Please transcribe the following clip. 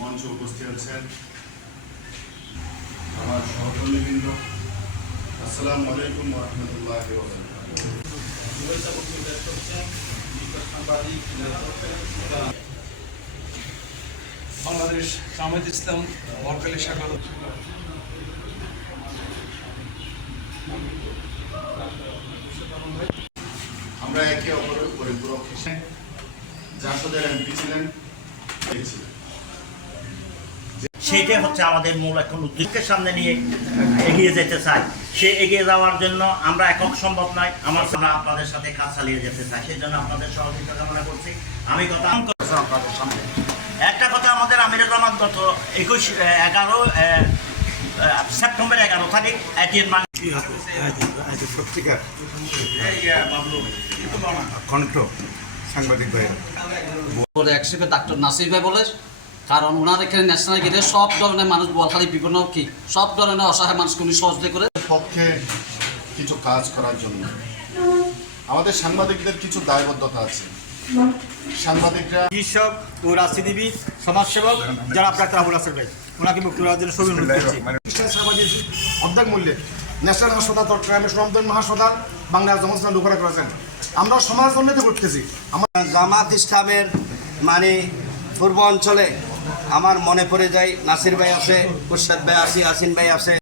মঞ্চে উপস্থিত আছেন আমার সহকর্মীবৃন্দ। আসসালামু আলাইকুম রহমতুল্লাহ বাংলাদেশ জামায়াত ইসলাম বরকালী শাখার আমরা একে অপরের পরিপূরক। হিসেবে জাসদের এমপি ছিলেন এই ছিলেন সেইটাই হচ্ছে আমাদের মূল এখন উদ্দেশ্যের সামনে নিয়ে এগিয়ে যেতে চাই। সে এগিয়ে যাওয়ার জন্য আমরা একক সম্ভব নয়। আমার আমরা আপনাদের সাথে কাজ চালিয়ে যেতে চাই। সেই জন্য আপনাদের সহযোগিতা কামনা করছি। আমি কথা আপনাদের সামনে। একটা কথা আমাদের আমিরের জামাত গত একুশ এগারো সেপ্টেম্বর এগারো তারিখ এটিএন কণ্ঠ সাংবাদিক বলে ডাক্তার নাসির ভাই বলে কারণ ওনার এখানে ন্যাশনাল গেটে সব ধরনের মানুষ বলখালি বিভিন্ন কি সব ধরনের অসহায় মানুষকে উনি সহজে করে পক্ষে কিছু কাজ করার জন্য। আমাদের সাংবাদিকদের কিছু দায়বদ্ধতা আছে। সাংবাদিকরা চিকিৎসক ও রাজনীতিবিদ সমাজসেবক যারা আপনার তারাবুল আসর ভাই ওনাকে মুক্তি দেওয়ার জন্য ছবি অনুরোধ করছি। অর্ধেক মূল্যে ন্যাশনাল হাসপাতাল চট্টগ্রামের সুনামধন্য হাসপাতাল বাংলার জমস্থান রূপরে করেছেন। আমরা সমাজ উন্নতি করতেছি। আমরা জামাত ইসলামের মানে পূর্ব অঞ্চলে আমার মনে পড়ে যায় নাসির ভাই আছে কুরশাদ ভাই আছে আসিন ভাই আছে।